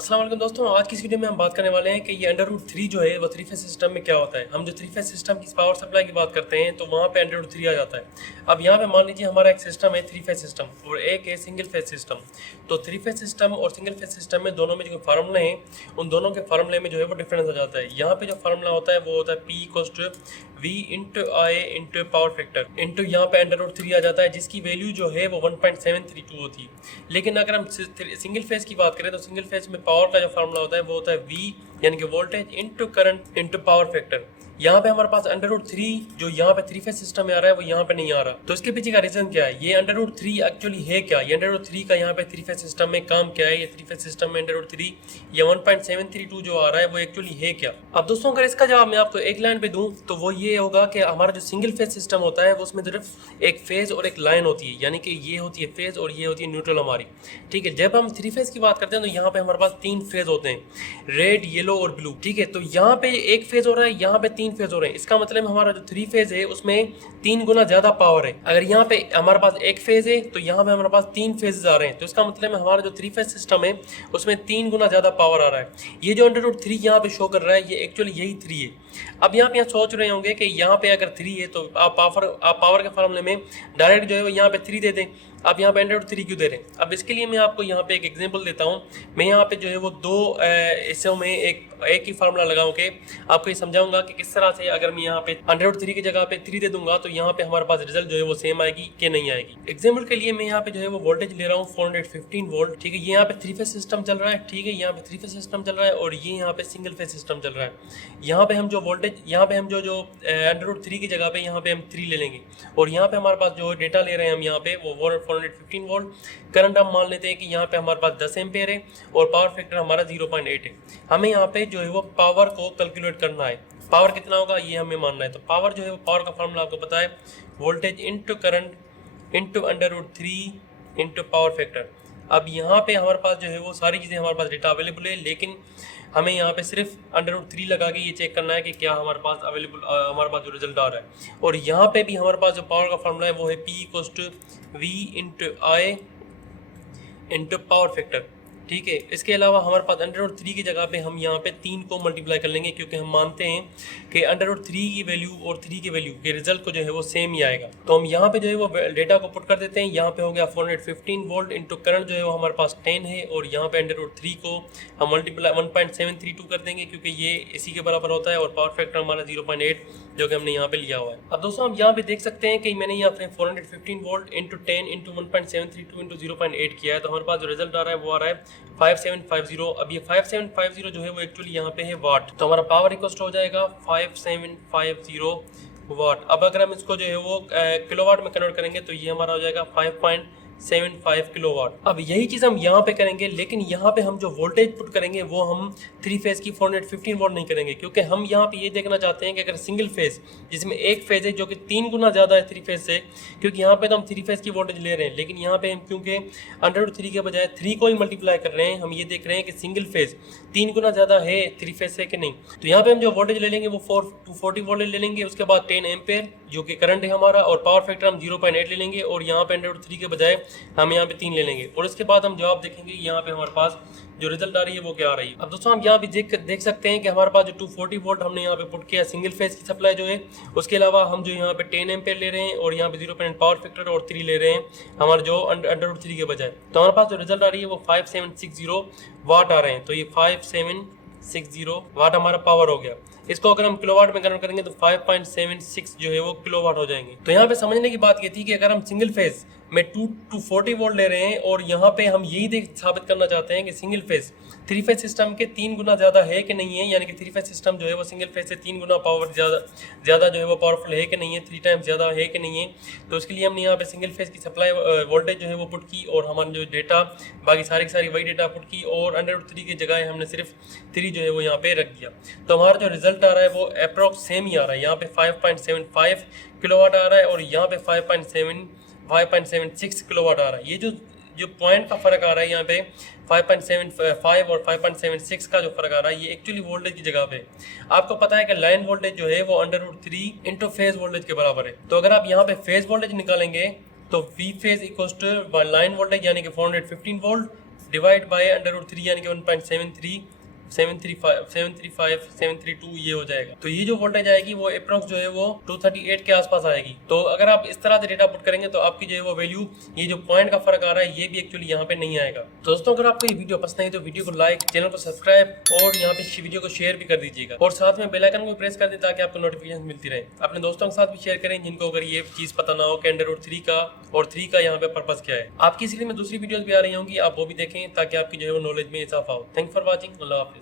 अस्सलाम वालेकुम दोस्तों, आज की इस वीडियो में हम बात करने वाले हैं कि ये अंडर रूट 3 जो है वो थ्री फेज सिस्टम में क्या होता है। हम जो थ्री फेज सिस्टम की पावर सप्लाई की बात करते हैं तो वहाँ पे अंडर रूट 3 आ जाता है। अब यहाँ पे मान लीजिए हमारा एक सिस्टम है थ्री फेज सिस्टम और एक है सिंगल फेज सिस्टम। तो थ्री फेज सिस्टम और सिंगल फेज सिस्टम में दोनों में जो फार्मूले हैं उन दोनों के फार्मूले में जो है वो डिफरेंस आ जाता है। यहाँ पे जो फार्मूला होता है वो होता है P equals to V into I into power factor into यहाँ पे अंडर रूट 3 आ जाता है, जिसकी वैल्यू जो है वो 1.732 होती है। लेकिन अगर हम सिंगल फेज की बात करें तो सिंगल फेज में पावर का जो फार्मूला होता है वो होता है V यानी कि voltage into current into power factor. यहाँ पे हमारे पास अंडर रूट 3 जो यहाँ पे थ्री फेज सिस्टम में आ रहा है वो यहाँ पे नहीं आ रहा। तो इसके पीछे का रीजन क्या है? ये अंडर रूट 3 एक्चुअली है क्या? ये अंडर रूट 3 का यहाँ पे थ्री फेज सिस्टम में काम क्या है? ये थ्री फेज सिस्टम में अंडर रूट 3 या 1.732 जो आ रहा है वो एक्चुअली है क्या? अब दोस्तों अगर इसका जवाब मैं आपको एक लाइन पे दूं तो वो ये होगा कि हमारा जो सिंगल फेज सिस्टम होता है वो उसमें सिर्फ एक फेज और एक लाइन होती है, यानी कि ये होती है फेज और ये होती है न्यूट्रल हमारी। ठीक है, जब हम थ्री फेज की बात करते हैं तो यहाँ पे हमारे पास तीन फेज होते हैं, रेड, येलो और ब्लू। ठीक है, तो यहाँ पे एक फेज हो रहा है, यहाँ पे तीन फेज हो रहे हैं। इसका मतलब हमारा जो थ्री फेज है उसमें 3 गुना ज्यादा पावर है। अगर यहाँ पे हमारे पास एक फेज है तो यहाँ पे हमारे पास 3 फेजेस आ रहे हैं, तो इसका मतलब हमारा जो थ्री फेज सिस्टम है उसमें 3 गुना ज्यादा पावर आ रहा है। ये जो अंडर रूट 3 यहाँ पे शो कर रहा है ये एक्चुअली यही 3 है। अब यहाँ पे सोच रहे होंगे कि यहाँ पे अगर 3 है तो आप पावर के फॉर्मूले में डायरेक्ट जो है वो यहाँ पे 3 दे दें। अब यहाँ पे अंडर रूट 3 क्यों दे रहे हैं? अब इसके लिए मैं आपको यहाँ पे एक एग्जांपल देता हूँ। मैं यहाँ पे जो है वो दो हिस्सों में एक ही फार्मूला लगाऊं के आपको ये समझाऊंगा कि किस तरह से अगर मैं यहाँ पे अंडर रूट 3 की जगह पे 3 दे दूंगा तो यहाँ पे हमारे पास रिजल्ट जो है वो सेम आएगी कि नहीं आएगी। एग्जाम्पल के लिए मैं यहाँ पे जो है वो वोल्टेज ले रहा हूँ 415 वोल्ट। ठीक है, ये यहाँ पे थ्री फेज सिस्टम चल रहा है। ठीक है, यहाँ पे थ्री फेज सिस्टम चल रहा है और ये यहाँ पे सिंगल फेज सिस्टम चल रहा है। यहाँ पे हम जो वोल्टेज यहाँ पे हम जो अंडर रूट 3 की जगह पे यहाँ पे हम 3 ले लेंगे और यहाँ पे हमारे पास जो डेटा ले रहे हैं हम यहाँ पे वो 415 वोल्ट। करंट हम मान लेते हैं कि यहाँ पे हमारे पास 10 एम्पेयर है और पावर फैक्टर हमारा 0.8 है। हमें यहाँ पे जो है वो पावर को कैलकुलेट करना है। पावर कितना होगा ये हमें मानना है। तो पावर जो है वो पावर का फॉर्मूला आपको पता है, voltage into current into under root 3 into power factor. अब यहाँ पे हमारे पास जो है वो सारी चीज़ें हमारे पास डेटा अवेलेबल है, लेकिन हमें यहाँ पे सिर्फ अंडर रूट 3 लगा के ये चेक करना है कि क्या हमारे पास अवेलेबल हमारे पास जो रिजल्ट आ रहा है। और यहाँ पे भी हमारे पास जो पावर का फॉर्मूला है वो है P equals to V into I into power factor. ठीक है, इसके अलावा हमारे पास अंडर रूट 3 की जगह पे हम यहाँ पे 3 को मल्टीप्लाई कर लेंगे, क्योंकि हम मानते हैं कि अंडर रूट 3 की वैल्यू और 3 की वैल्यू के रिजल्ट को जो है वो सेम ही आएगा। तो हम यहाँ पे जो है वो डेटा को पुट कर देते हैं। यहाँ पे हो गया 415 वोल्ट इंटू करंट जो है वो हमारे पास 10 है और यहाँ पे अंडर रूट 3 को हम मल्टीप्लाई 1.732 कर देंगे क्योंकि ये इसी के बराबर होता है और पावर फैक्टर हमारा 0.8 जो कि हमने यहाँ पे लिया हुआ है। अब दोस्तों हम यहाँ पे देख सकते हैं कि मैंने यहाँ पे 415 वोल्ट इंटू 10 इंटू 1.732 इंटू 0.8 किया है, तो हमारे पास जो रिजल्ट आ रहा है वो आ रहा है 5750। अब ये 5750 जो है वो एक्चुअली यहाँ पे है वाट, तो हमारा पावर इक्वल हो जाएगा 5750 वाट। अब अगर हम इसको जो है वो किलोवाट में कन्वर्ट करेंगे तो ये हमारा हो जाएगा 5.75 किलोवाट। अब यही चीज़ हम यहाँ पे करेंगे, लेकिन यहाँ पे हम जो वोल्टेज पुट करेंगे वो हम थ्री फेज की 415 वोल्ट नहीं करेंगे, क्योंकि हम यहाँ पे ये देखना चाहते हैं कि अगर सिंगल फेज जिसमें एक फेज है जो कि 3 गुना ज़्यादा है थ्री फेज से, क्योंकि यहाँ पे तो हम थ्री फेज की वोल्टेज ले रहे हैं, लेकिन यहाँ पे हम क्योंकि अंडर रूट 3 के बजाय 3 को ही मल्टीप्लाई कर रहे हैं, हम ये देख रहे हैं कि सिंगल फेज 3 गुना ज़्यादा है थ्री फेज से कि नहीं। तो यहाँ पे हम जो वोल्टेज ले लेंगे वो 240 वोल्टेज ले लेंगे, उसके बाद 10 एम्पेयर जो कि करंट है हमारा, और पावर फैक्टर हम 0.8 ले लेंगे और यहाँ पे अंडर रूट 3 के बजाय हम यहाँ पे 3 ले लेंगे और उसके बाद हम जवाब देखेंगे यहाँ पे हमारे पास जो रिजल्ट आ रही है वो क्या आ रही है। अब दोस्तों हम यहाँ भी देख सकते हैं कि हमारे पास जो 240 वोल्ट हमने यहाँ पे पुट किया सिंगल फेज की सप्लाई जो है, उसके अलावा हम जो यहाँ पे 10 एम्पेयर ले रहे हैं और यहाँ पे 0.8 पावर फैक्टर और 3 ले रहे हैं हमारे जो अंडर रूट 3 के बजाय। तो हमारे पास जो रिजल्ट आ रही है वो 5760 वाट आ रहे हैं। तो ये 5760 वाट हमारा पावर हो गया। इसको अगर हम किलोवाट में कन्वर्ट करेंगे तो 5.76 जो है वो किलोवाट हो जाएंगे। तो यहाँ पे समझने की बात ये थी कि अगर हम सिंगल फेज में 240 वोल्ट ले रहे हैं और यहाँ पे हम यही साबित करना चाहते हैं कि single phase three phase system के 3 गुना ज़्यादा है कि नहीं है, यानी कि थ्री फेज सिस्टम जो है वो सिंगल फेज से 3 गुना पावर ज़्यादा जो है वो पावरफुल है कि नहीं है, 3 टाइम्स ज़्यादा है कि नहीं है। तो उसके लिए हमने यहाँ पे सिंगल फेज की सप्लाई वोल्टेज जो है वो पुट की और हमारे जो डेटा बाकी सारी की सारी वही डेटा पुट की और अंडर रूट 3 की जगह हमने सिर्फ 3 जो है वो यहाँ पे रख दिया। तो हमारा जो रिजल्ट आ रहा है वो अप्रॉक्स सेम ही आ रहा है। यहाँ पे 5.75 किलोवाट आ रहा है और यहाँ पे 5.76 किलोवाट आ रहा है। ये जो पॉइंट का फर्क आ रहा है यहाँ पे 5.75 और 5.76 का जो फर्क आ रहा है ये एक्चुअली वोल्टेज की जगह पे। आपको पता है कि लाइन वोल्टेज जो है वो under root 3 into phase voltage के बराबर है। तो अगर आप यहाँ पे फेज वोल्टेज निकालेंगे तो V phase equals to line voltage यानी कि 415 वोल्ट डिवाइड बाय √3 यानी कि 1.73 735 ये हो जाएगा। तो ये जो वोल्टेज आएगी वो अप्रोक्स जो है वो 238 के आसपास आएगी। तो अगर आप इस तरह से डेटा पुट करेंगे तो आपकी जो है वो वैल्यू, ये जो पॉइंट का फर्क आ रहा है, ये भी एक्चुअली यहाँ पे नहीं आएगा। तो दोस्तों अगर आपको ये वीडियो पसंद आई तो वीडियो को लाइक, चैनल को सब्सक्राइब और यहाँ पे इस वीडियो को शेयर भी कर दीजिएगा और साथ में बेल आइकन को प्रेस कर दें ताकि आपको नोटिफिकेशन मिलती रहे। अपने दोस्तों के साथ भी शेयर करें जिनको अगर ये चीज पता ना हो कि √3 का और 3 का यहाँ पे पर्पस क्या है। आपकी सीरीज में दूसरी वीडियोस भी आ रही होंगी, आप वो भी देखें ताकि आपकी जो है वो नॉलेज में इजाफा हो। Thank for watching. Allah Hafiz.